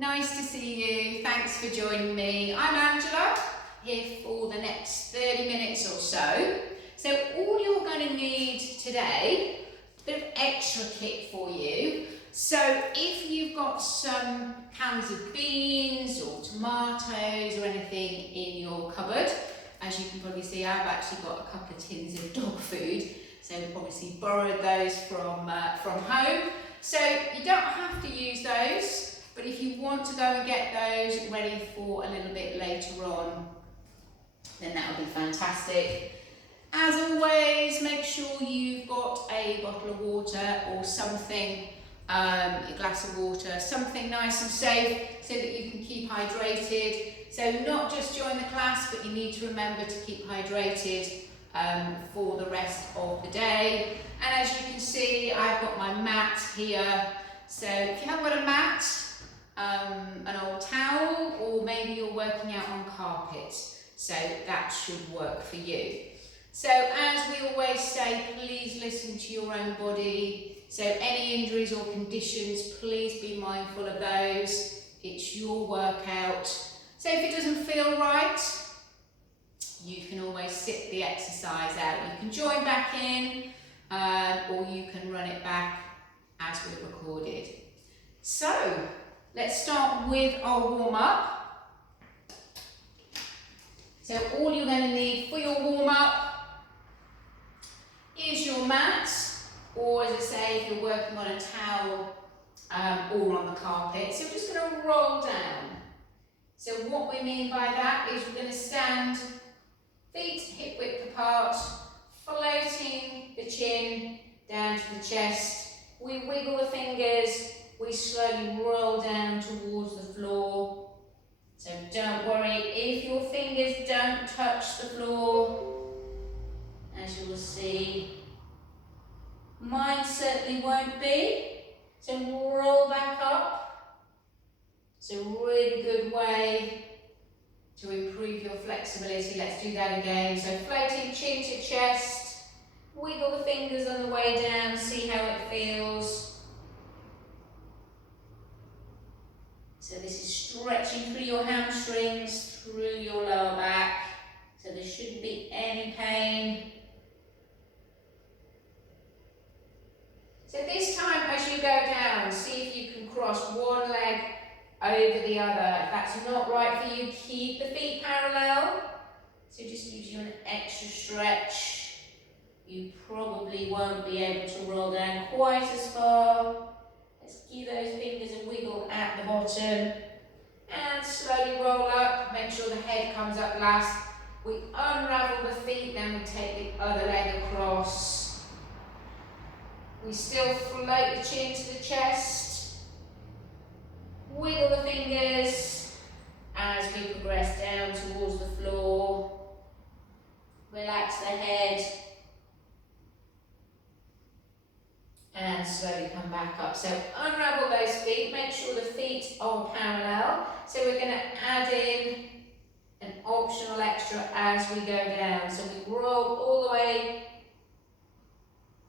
Nice to see you. Thanks for joining me. I'm Angela, here for the next 30 minutes or so. So all you're going to need today, a bit of extra kit for you. So if you've got some cans of beans or tomatoes or anything in your cupboard, as you can probably see, I've actually got a couple of tins of dog food. So obviously borrowed those from home. So you don't have to use those. But if you want to go and get those ready for a little bit later on, then that would be fantastic. As always, make sure you've got a bottle of water or something, a glass of water, something nice and safe so that you can keep hydrated. So not just during the class, but you need to remember to keep hydrated for the rest of the day. And as you can see, I've got my mat here. So if you haven't got a mat, an old towel, or maybe you're working out on carpet, so that should work for you. So as we always say, please listen to your own body. So any injuries or conditions, please be mindful of those. It's your workout. So if it doesn't feel right, you can always sit the exercise out. You can join back in, or you can run it back as we recorded. So let's start with our warm-up. So all you're going to need for your warm-up is your mat, or as I say, if you're working on a towel or on the carpet. So we're just going to roll down. So what we mean by that is we're going to stand feet hip width apart, floating the chin down to the chest. We wiggle the fingers. We slowly roll down towards the floor. So don't worry if your fingers don't touch the floor. As you will see, mine certainly won't be. So roll back up. It's a really good way to improve your flexibility. Let's do that again. So floating chin to chest. Wiggle the fingers on the way down. See how it feels. So this is stretching through your hamstrings, through your lower back. So there shouldn't be any pain. So this time as you go down, see if you can cross one leg over the other. If that's not right for you, keep the feet parallel. So it just gives you an extra stretch. You probably won't be able to roll down quite as far. Let's give those fingers a wiggle at the bottom and slowly roll up. Make sure the head comes up last. We unravel the feet, then we take the other leg across. We still float the chin to the chest. Wiggle the fingers as we progress down towards the floor. Relax the head. And slowly come back up. So unravel those feet, make sure the feet are parallel. So we're going to add in an optional extra as we go down. So we roll all the way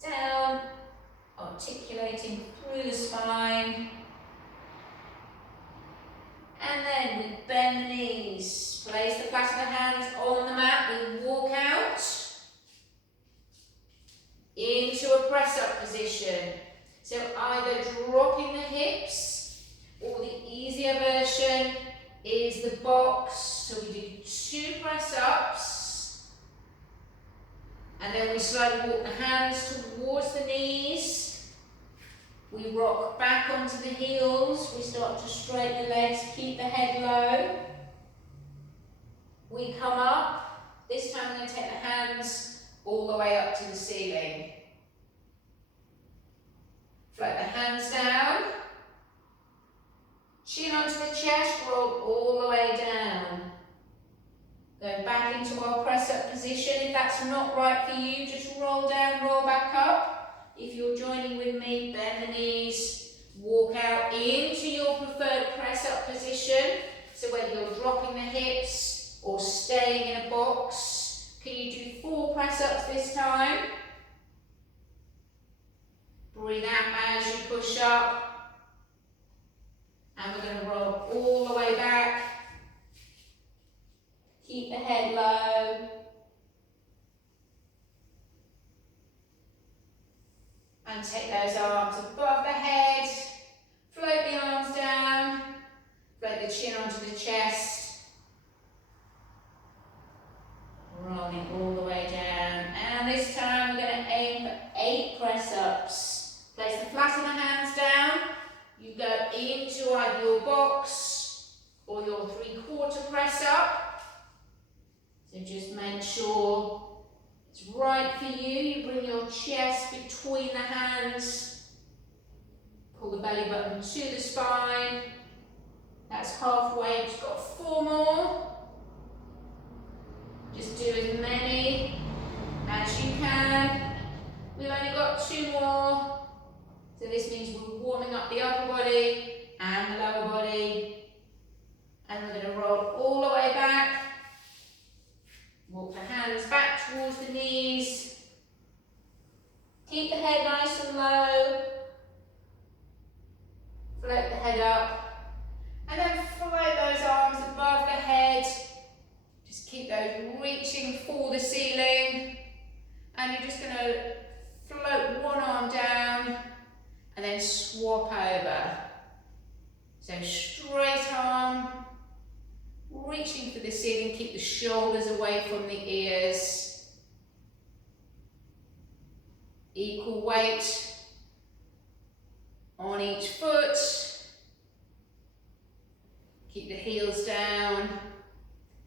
down, articulating through the spine. And then we bend the knees, place the flat of the hands on the mat, we walk out into a press-up position. So either dropping the hips, or the easier version is the box. So we do 2 press-ups, and then we slowly walk the hands towards the knees. We rock back onto the heels. We start to straighten the legs, keep the head low. We come up. This time we're going to take the hands all the way up to the ceiling. Float the hands down. Chin onto the chest, roll all the way down. Going back into our press-up position. If that's not right for you, just roll down, roll back up. If you're joining with me, bend the knees, walk out into your preferred press-up position. So whether you're dropping the hips or staying in a box. Can you do 4 press-ups this time? Breathe out as you push up. And we're going to roll all the way back. Keep the head low. And take those arms above the head. Float the arms down. Float the chin onto the chest. Rolling all the way down. And this time we're going to aim for 8 press-ups. Place the flat of the hands down. You go into either your box or your 3/4 press-up. So just make sure it's right for you. You bring your chest between the hands. Pull the belly button to the spine. That's halfway. You've got 4 more. Just do as many as you can. We've only got 2 more. So this means we're warming up the upper body and the lower body. And we're going to roll all the way back. Walk the hands back towards the knees. Keep the head nice and low. Float the head up. And then float those arms above the head. Just keep those reaching for the ceiling. And you're just going to float one arm down and then swap over. So straight arm, reaching for the ceiling, keep the shoulders away from the ears. Equal weight on each foot. Keep the heels down.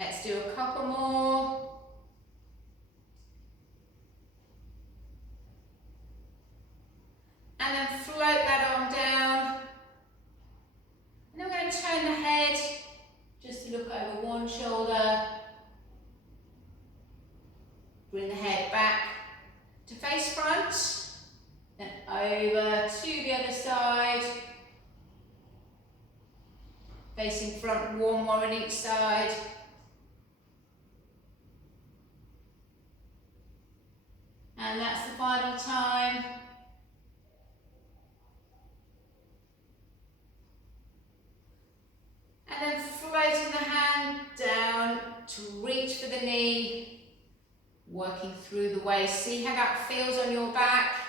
Let's do a couple more. And then float that arm down. And then we're going to turn the head just to look over one shoulder. Bring the head back to face front. Then over to the other side. Facing front, one more on each side. And that's the final time. And then floating the hand down to reach for the knee, working through the waist. See how that feels on your back.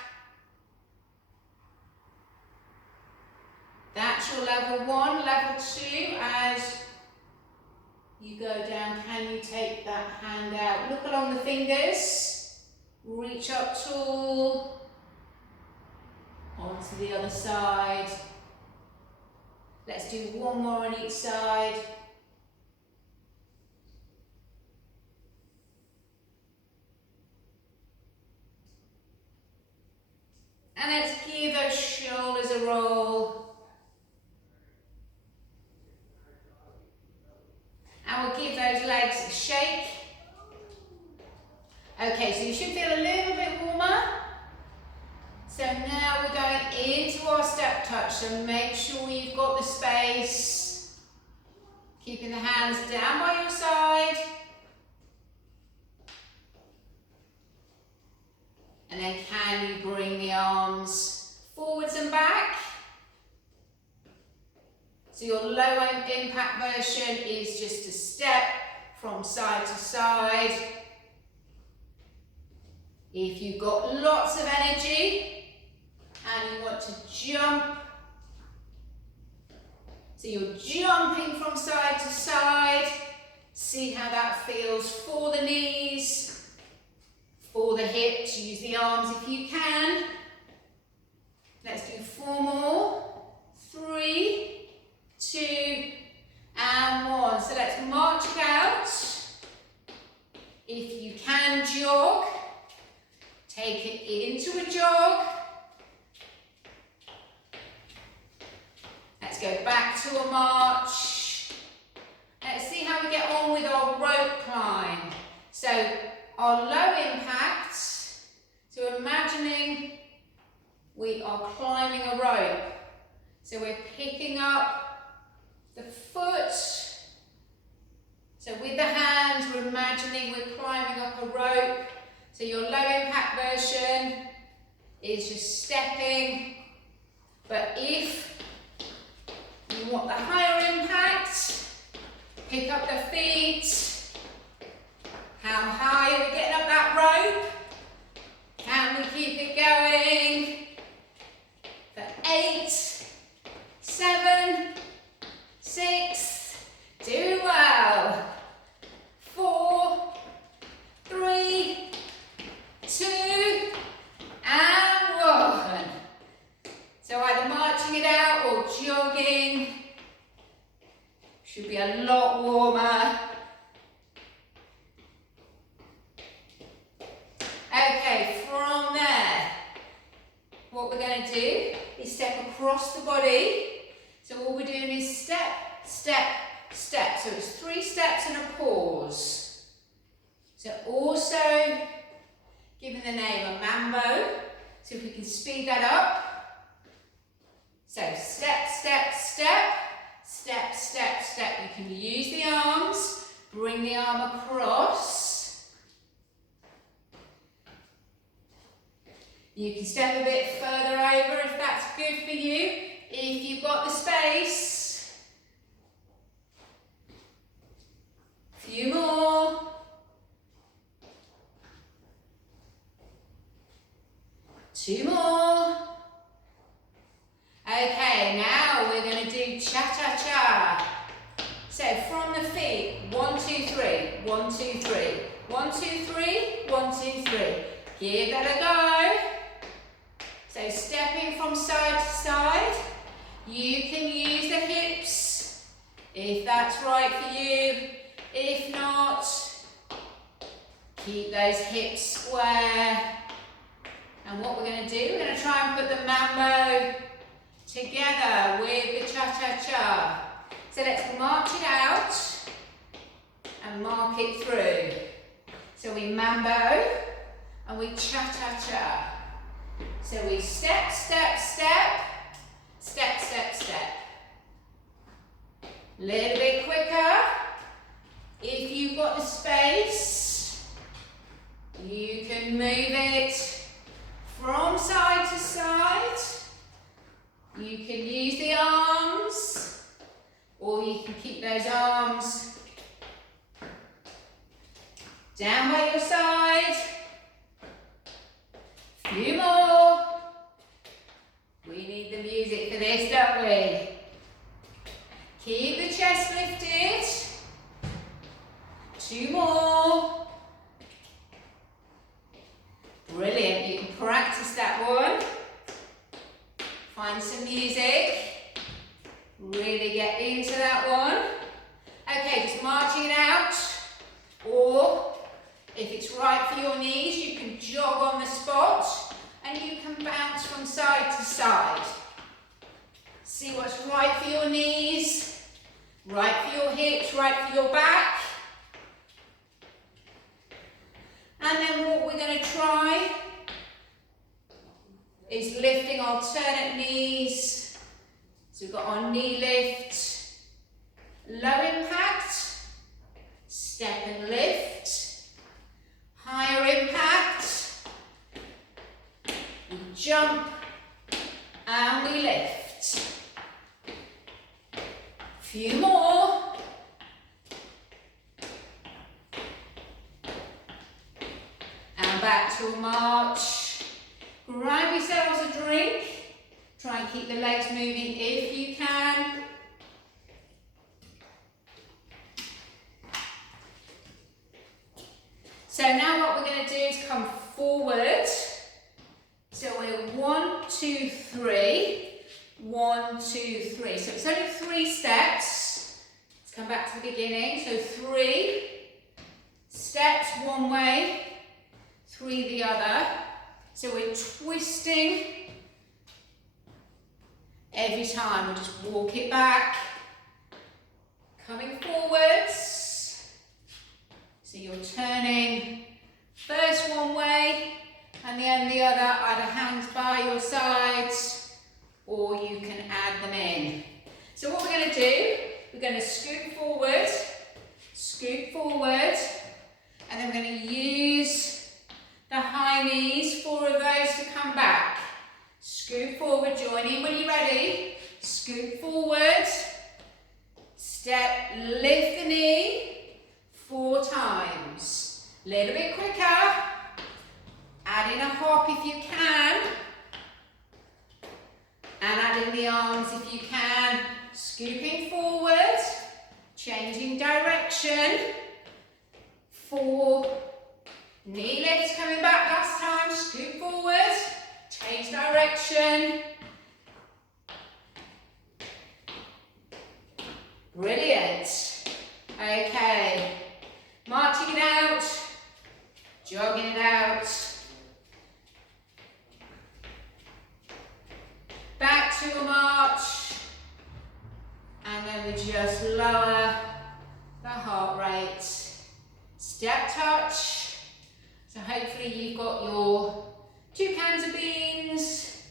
That's your level 1. Level 2, as you go down, can you take that hand out? Look along the fingers, reach up tall, onto the other side. Let's do one more on each side. And let's give those shoulders a roll. And we'll give those legs a shake. Okay, so you should feel a little bit warmer. So now we're going into our step touch, so make sure you've got the space. Keeping the hands down by your side. And then can you bring the arms forwards and back? So your low impact version is just a step from side to side. If you've got lots of energy, and you want to jump, so you're jumping from side to side. See how that feels for the knees, for the hips. Use the arms if you can. Let's do 4 more. 3, 2, and 1. So let's march it out. If you can jog, take it into a jog. Let's go back to a march. Let's see how we get on with our rope climb. So our low impact, so imagining we are climbing a rope. So we're picking up the foot. So with the hands, we're imagining we're climbing up a rope. So your low impact version is just stepping. But if you you want the higher impact, pick up the feet. How high are we getting up that rope? Can we keep it going? For 8, 7, 6, do well. 4, 3, 2, and 1. So either marching it out or jogging. Should be a lot warmer. Okay, from there, what we're going to do is step across the body. So all we're doing is step, step, step. So it's 3 steps and a pause. So also giving the name a mambo. So if we can speed that up. So step, step, step, step, step, step. You can use the arms, bring the arm across. You can step a bit further over if that's good for you, if you've got the space. A few more. 2 more. Okay, now we're going to do cha-cha-cha. So from the feet, 1, 2, 3, 1, 2, 3, 1, 2, 3, 1, 2, 3. Give that a go. So stepping from side to side, you can use the hips if that's right for you. If not, keep those hips square. And what we're going to do, we're going to try and put the mambo together with the cha-cha-cha. So let's march it out and mark it through. So we mambo and we cha-cha-cha. So we step, step, step, step, step, step. A little bit quicker. If you've got the space, you can move it from side to side. You can use the arms, or you can keep those arms down by your side. Few more. We need the music for this, don't we? Keep the chest lifted. 2 more. Brilliant. You can practice that one. Find some music. Really get into that one. Okay, just marching it out. Or if it's right for your knees, you can jog on the spot and you can bounce from side to side. See what's right for your knees, right for your hips, right for your back. And then what we're going to try is lifting alternate knees. So we've got our knee lift, low impact, step and lift, higher impact, we jump and we lift. Few more. And back to a march. Grab yourselves a drink. Try and keep the legs moving if you can. So now what we're going to do is come forward. So we're 1, 2, 3. 1, 2, 3. So it's only 3 steps. Let's come back to the beginning. So 3 steps one way, 3 the other. So we're twisting every time. We'll just walk it back, coming forwards. So you're turning first one way and then the other, either hands by your sides or you can add them in. So what we're going to do, we're going to scoot forward, and then we're going to use the high knees, 4 of those to come back. Scoot forward, join in when you're ready. Scoot forward, step, lift the knee 4 times. Little bit quicker. Add in a hop if you can. And add in the arms if you can. Scooping forward, changing direction. 4, knee lifts coming back last time, scoop forward, change direction. Brilliant. Okay, marching it out, jogging it out. Back to a march. And then we just lower the heart rate. Step touch. So hopefully you've got your 2 cans of beans,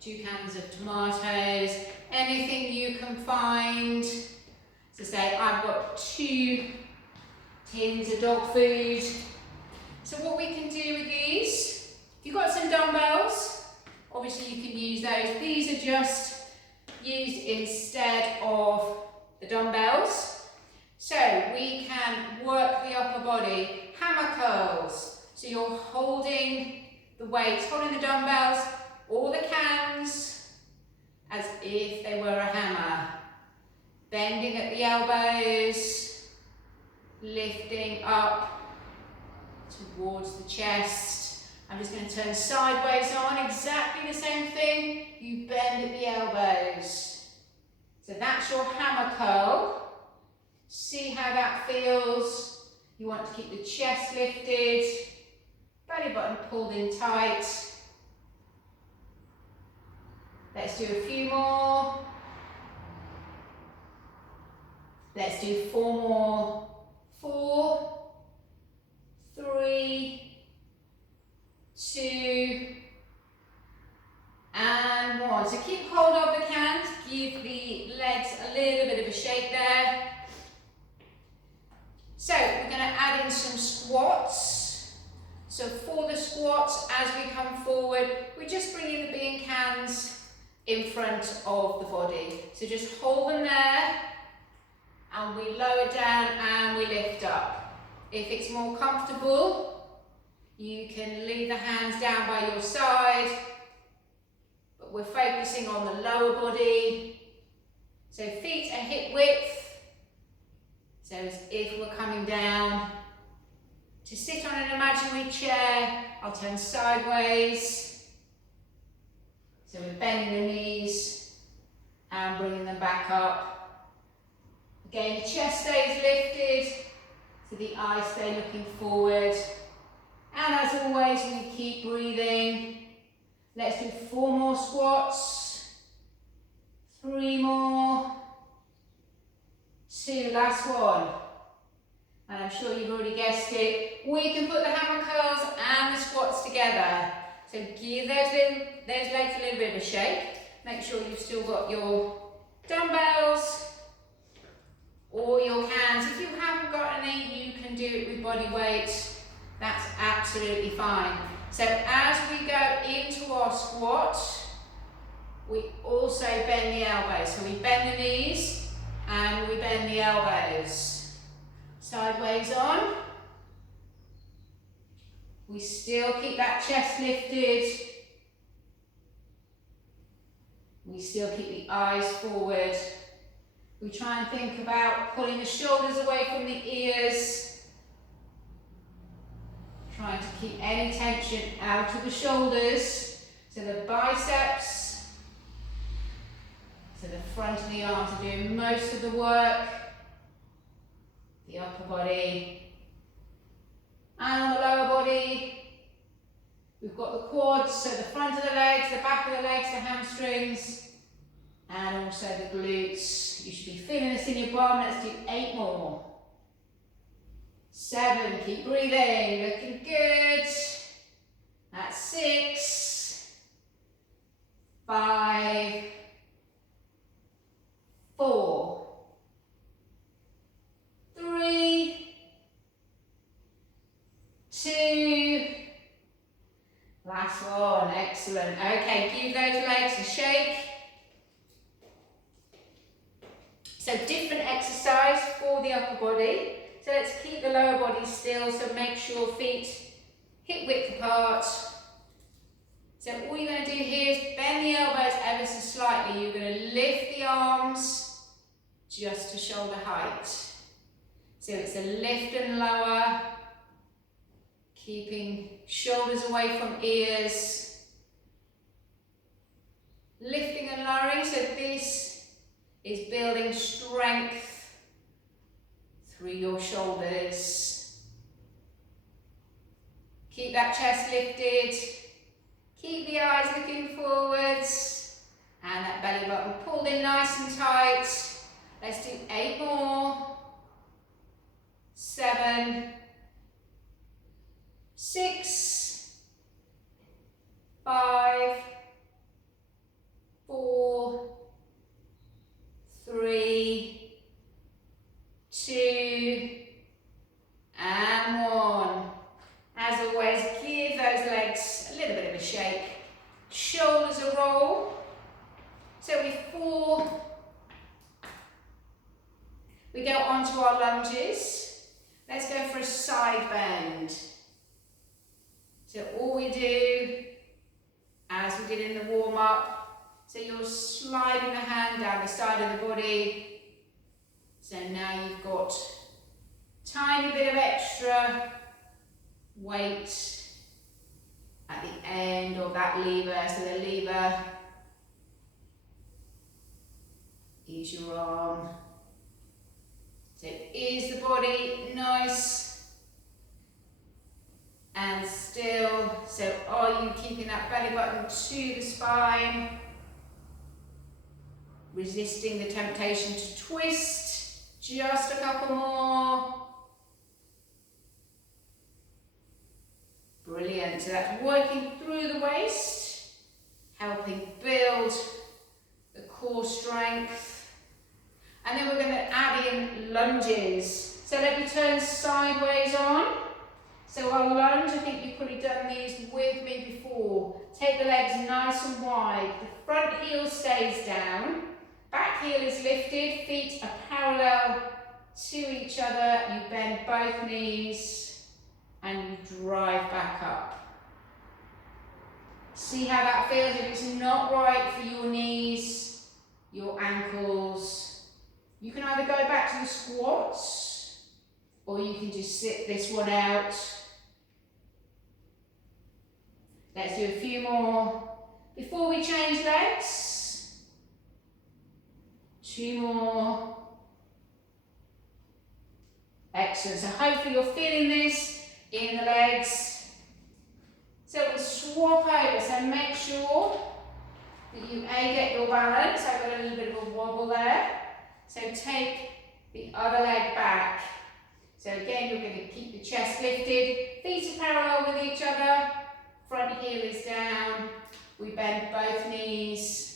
2 cans of tomatoes, anything you can find. So say I've got 2 tins of dog food. So what we can do with these, if you've got some dumbbells, obviously you can use those. These are just used instead of the dumbbells. So we can work the upper body, hammer curls. So you're holding the weights, holding the dumbbells or the cans as if they were a hammer. Bending at the elbows, lifting up towards the chest. I'm just going to turn sideways on, exactly the same thing. You bend at the elbows. So that's your hammer curl. See how that feels. You want to keep the chest lifted, belly button pulled in tight. Let's do a few more. Let's do 4 more. 4, 3, 2, and 1. So keep hold of the cans, give the legs a little bit of a shake there. So we're going to add in some squats. So for the squats, as we come forward, we're just bringing the bean cans in front of the body. So just hold them there, and we lower down and we lift up. If it's more comfortable, you can leave the hands down by your side, but we're focusing on the lower body. So feet are hip width. So as if we're coming down. To sit on an imaginary chair, I'll turn sideways. So we're bending the knees and bringing them back up. Again, the chest stays lifted, so the eyes stay looking forward. And as always, we keep breathing. Let's do 4 more squats. 3 more. 2, last one. And I'm sure you've already guessed it. We can put the hammer curls and the squats together. So give those legs a little bit of a shake. Make sure you've still got your dumbbells or your cans. If you haven't got any, you can do it with body weight. That's absolutely fine. So as we go into our squat, we also bend the elbows. So we bend the knees and we bend the elbows. Sideways on. We still keep that chest lifted. We still keep the eyes forward. We try and think about pulling the shoulders away from the ears. Trying to keep any tension out of the shoulders. So the biceps, so the front of the arms are doing most of the work. The upper body. And on the lower body, we've got the quads, so the front of the legs, the back of the legs, the hamstrings, and also the glutes. You should be feeling this in your bum. Let's do 8 more. 7, keep breathing, looking good. That's 6, 5, 4, 3, 2, last one, excellent. Okay, give those legs a shake. So different exercise for the upper body. So let's keep the lower body still, so make sure feet hip width apart. So all you're going to do here is bend the elbows ever so slightly. You're going to lift the arms just to shoulder height. So it's a lift and lower, keeping shoulders away from ears. Lifting and lowering, so this is building strength through your shoulders. Keep that chest lifted. Keep the eyes looking forwards. And that belly button pulled in nice and tight. Let's do 8 more. 7, 6, 5, 4, 3, 2, and 1. As always, give those legs a little bit of a shake. Shoulders a roll. So before we go on to our lunges, let's go for a side bend. So all we do, as we did in the warm-up, so you're sliding the hand down the side of the body. So now you've got a tiny bit of extra weight at the end of that lever. So the lever is your arm. So is the body nice and still? So are you keeping that belly button to the spine? Resisting the temptation to twist. Just a couple more. Brilliant. So that's working through the waist, helping build the core strength. And then we're going to add in lunges. So let me turn sideways on. So our lunge, I think you've probably done these with me before. Take the legs nice and wide. The front heel stays down. Back heel is lifted. Feet are parallel to each other. You bend both knees and you drive back up. See how that feels? If it's not right for your knees, your ankles, you can either go back to the squats or you can just sit this one out. Let's do a few more before we change legs. 2 more. Excellent. So hopefully you're feeling this in the legs. So we'll swap over. So make sure that you get your balance. I've got a little bit of a wobble there. So take the other leg back. So again, you're going to keep the chest lifted. Feet are parallel with each other. Front heel is down. We bend both knees.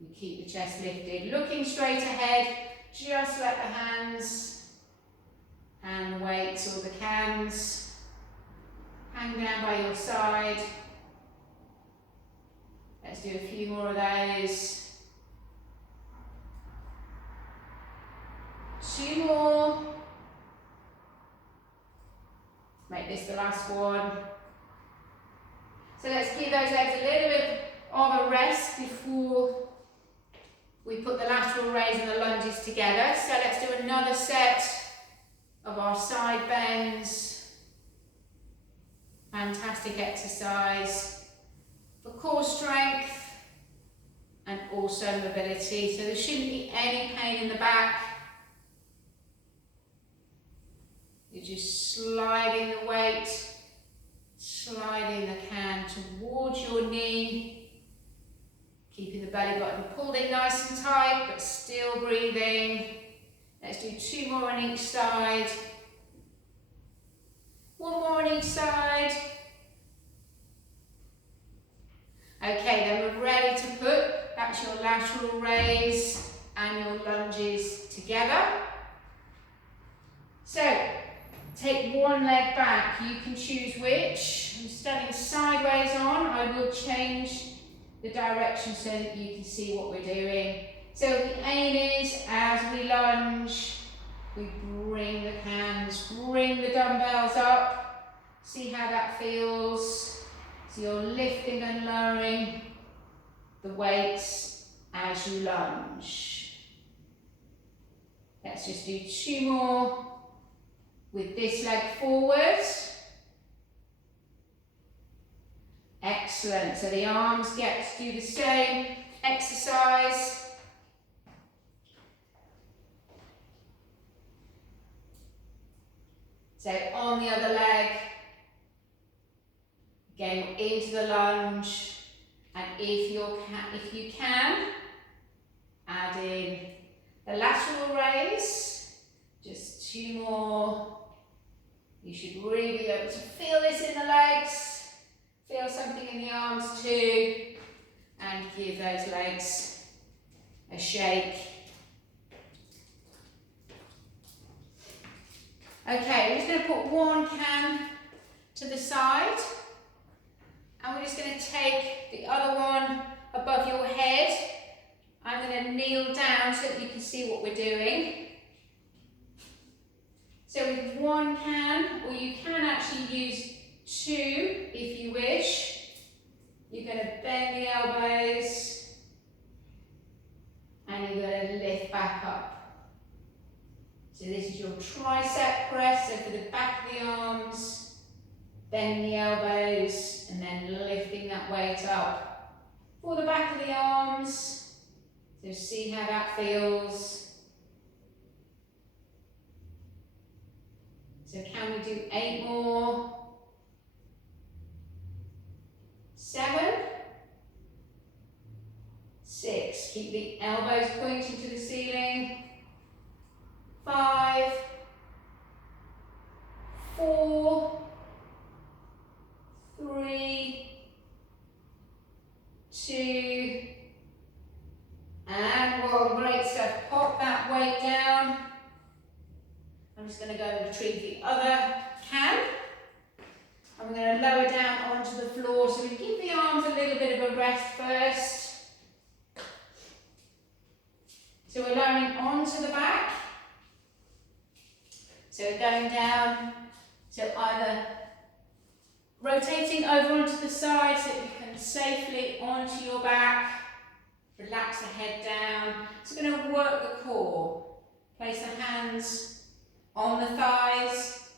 We keep the chest lifted. Looking straight ahead. Just let the hands and the weights or the cans hang down by your side. Let's do a few more of those. 2 more. Make this the last one. So let's give those legs a little bit of a rest before we put the lateral raise and the lunges together. So let's do another set of our side bends. Fantastic exercise for core strength and also mobility. So there shouldn't be any pain in the back. You're just sliding the weight, sliding the can towards your knee, keeping the belly button pulled in nice and tight, but still breathing. Let's do 2 more on each side. 1 more on each side. Okay, then we're ready to put, that's your lateral raise and your lunges together. So, take one leg back, you can choose which. I'm standing sideways on, I will change the direction so that you can see what we're doing. So the aim is, as we lunge, we bring the hands, bring the dumbbells up. See how that feels. So you're lifting and lowering the weights as you lunge. Let's just do 2 more with this leg forward. Excellent. So the arms get to do the same exercise. So on the other leg, again into the lunge, and if you can, add in the lateral raise. Just 2 more. You should really be able to feel this in the legs, feel something in the arms too, and give those legs a shake. Okay, we're just going to put one can to the side, and we're just going to take the other one above your head. I'm going to kneel down so that you can see what we're doing. So with one can, or you can actually use 2 if you wish. You're going to bend the elbows, and you're going to lift back up. So this is your tricep press, so for the back of the arms, bend the elbows, and then lifting that weight up for the back of the arms. So see how that feels. So can we do 8 more? 7, 6. Keep the elbows pointing to the ceiling. 5, 4, 3, 2, and 1. Great stuff. Pop that weight down. I'm just going to go and retrieve the other can. I'm going to lower down onto the floor, so we give the arms a little bit of a rest first. So we're lowering onto the back. So going down, so either rotating over onto the side so that you can safely onto your back, relax the head down. So we're going to work the core. Place the hands on the thighs,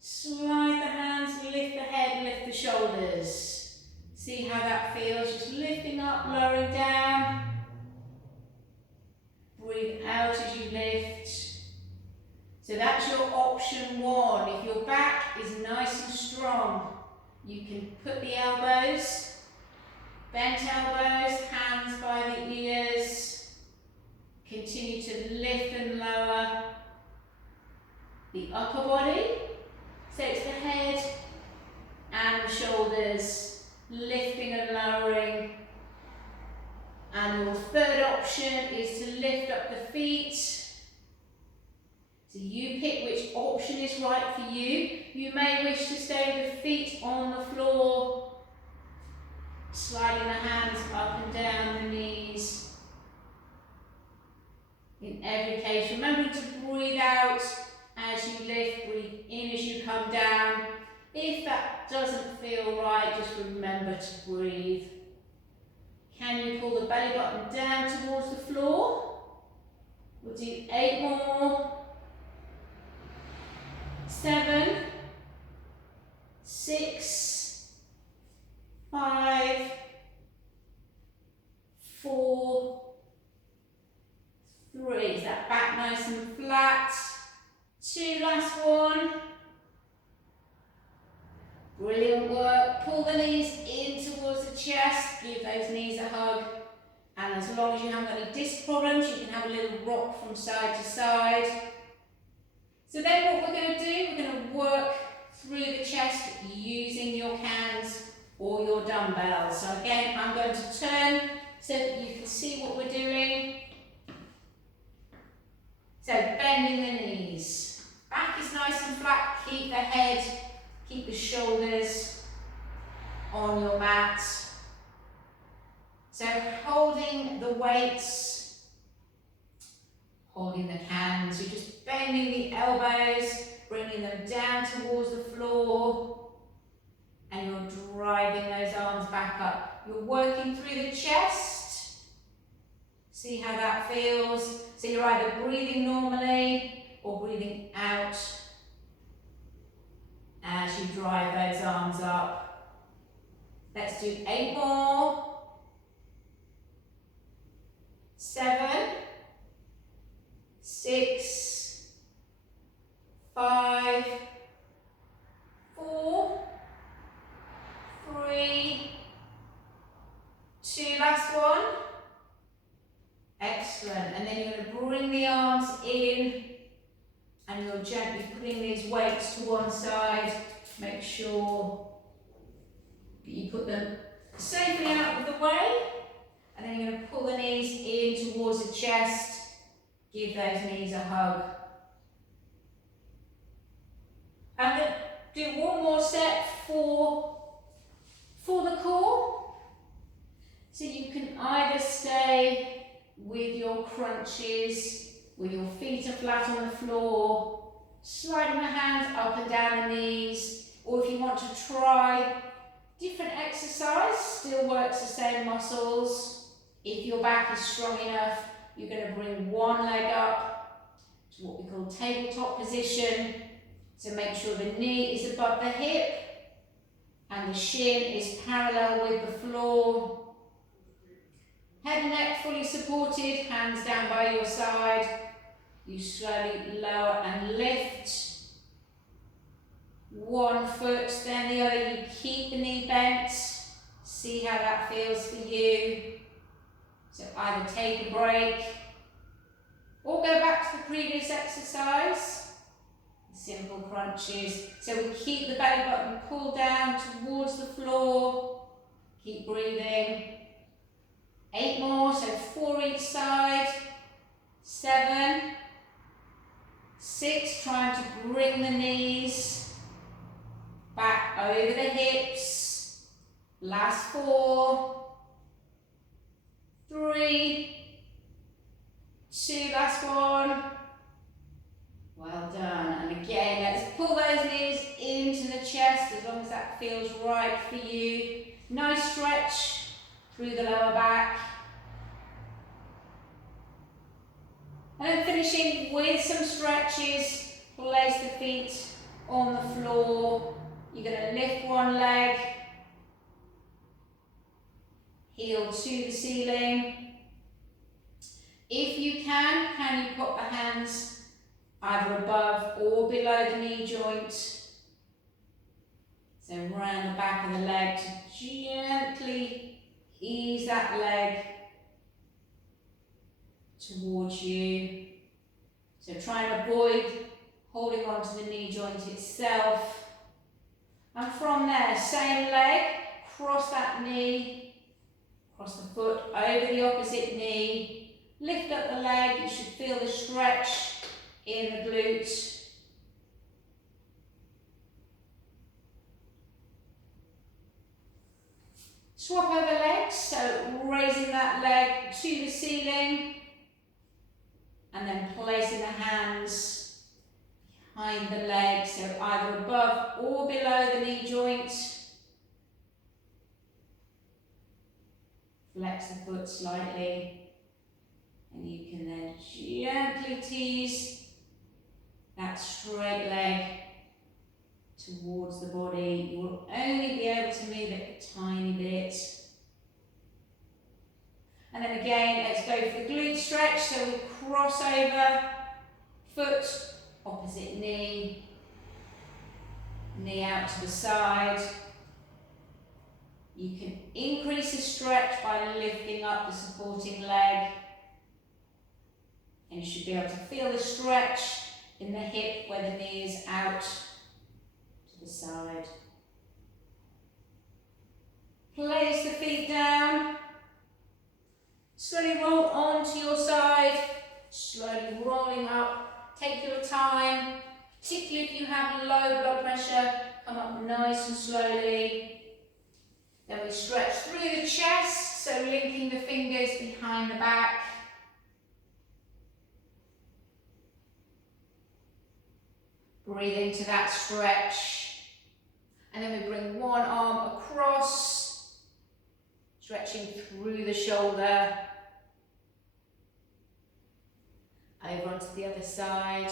slide the hands, lift the head, lift the shoulders. See how that feels, just lifting up, lowering down. Breathe out as you lift. So that's your option 1. If your back is nice and strong, you can put the elbows, bent elbows, hands by the ears. Continue to lift and lower the upper body. So it's the head and the shoulders, lifting and lowering. And your third option is to lift up the feet. So you pick which option is right for you. You may wish to stay with the feet on the floor, sliding the hands up and down the knees. In every case, remember to breathe out as you lift, breathe in as you come down. If that doesn't feel right, just remember to breathe. Can you pull the belly button down towards the floor? We'll do 8 more. 7, 6, 5, 4, 3. Is that back nice and flat? 2, last one. Brilliant work. Pull the knees in towards the chest. Give those knees a hug. And as long as you haven't got any disc problems, you can have a little rock from side to side. So then what we're going to do, we're going to work through the chest using your cans or your dumbbells. So again, I'm going to turn so that you can see what we're doing. So bending the knees. Back is nice and flat. Keep the head, keep the shoulders on your mat. So holding the weights holding the hands. You're just bending the elbows, bringing them down towards the floor, and you're driving those arms back up. You're working through the chest. See how that feels. So you're either breathing normally or breathing out as you drive those arms up. Let's do 8 more. 7, 6, 5, 4, 3, 2, last one. Excellent. And then you're going to bring the arms in and you're gently putting these weights to one side. Make sure that you put them safely out of the way. And then you're going to pull the knees in towards the chest. Give those knees a hug. I'm going to do one more set for the core. So you can either stay with your crunches, with your feet are flat on the floor, sliding the hands up and down the knees, or if you want to try different exercise, still works the same muscles. If your back is strong enough, you're going to bring one leg up to what we call tabletop position. So make sure the knee is above the hip and the shin is parallel with the floor. Head and neck fully supported, hands down by your side. You slowly lower and lift. One foot, then the other. You keep the knee bent. See how that feels for you. So either take a break or go back to the previous exercise. Simple crunches. So we keep the belly button pulled down towards the floor. Keep breathing. 8 more, so 4 each side. 7, 6, trying to bring the knees back over the hips. Last 4, 3, 2, last one. Well done. And again, let's pull those knees into the chest as long as that feels right for you. Nice stretch through the lower back. And then finishing with some stretches. Place the feet on the floor. You're going to lift one leg, heel to the ceiling. If you can you put the hands either above or below the knee joint. So round the back of the leg to gently ease that leg towards you. So try and avoid holding on to the knee joint itself. And from there, same leg, cross that knee, cross the foot over the opposite knee, lift up the leg. You should feel the stretch in the glute. Swap over legs, so raising that leg to the ceiling and then placing the hands behind the leg, so either above or below the knee joint. Flex the foot slightly and you can then gently tease that straight leg towards the body. You will only be able to move it a tiny bit. And then again, let's go for the glute stretch. So we cross over, foot, opposite knee, knee out to the side. You can increase the stretch by lifting up the supporting leg. And you should be able to feel the stretch in the hip where the knee is out to the side. Place the feet down. Slowly roll onto your side. Slowly rolling up. Take your time. Particularly if you have low blood pressure, come up nice and slowly. Then we stretch through the chest, so linking the fingers behind the back. Breathe into that stretch. And then we bring one arm across, stretching through the shoulder. Over onto the other side.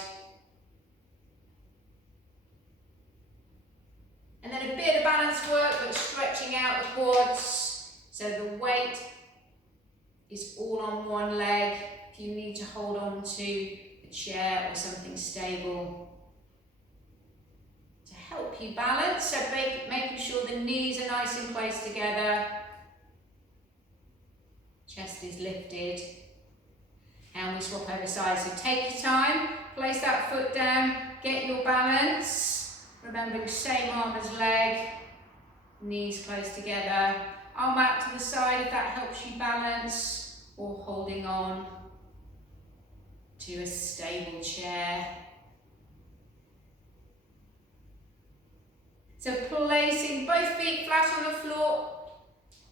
And then a bit of balance work, but stretching out the quads. So the weight is all on one leg. If you need to hold on to a chair or something stable to help you balance. So making sure the knees are nice in place together. Chest is lifted. And we swap over sides. So take your time, place that foot down, get your balance. Remembering same arm as leg, knees close together. Arm out to the side if that helps you balance, or holding on to a stable chair. So placing both feet flat on the floor.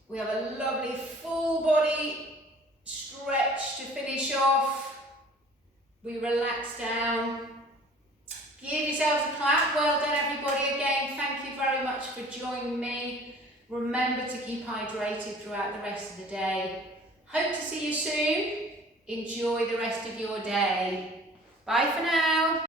We have a lovely full body stretch to finish off. We relax down. Give yourselves a clap. Well done everybody again. Thank you very much for joining me. Remember to keep hydrated throughout the rest of the day. Hope to see you soon. Enjoy the rest of your day. Bye for now.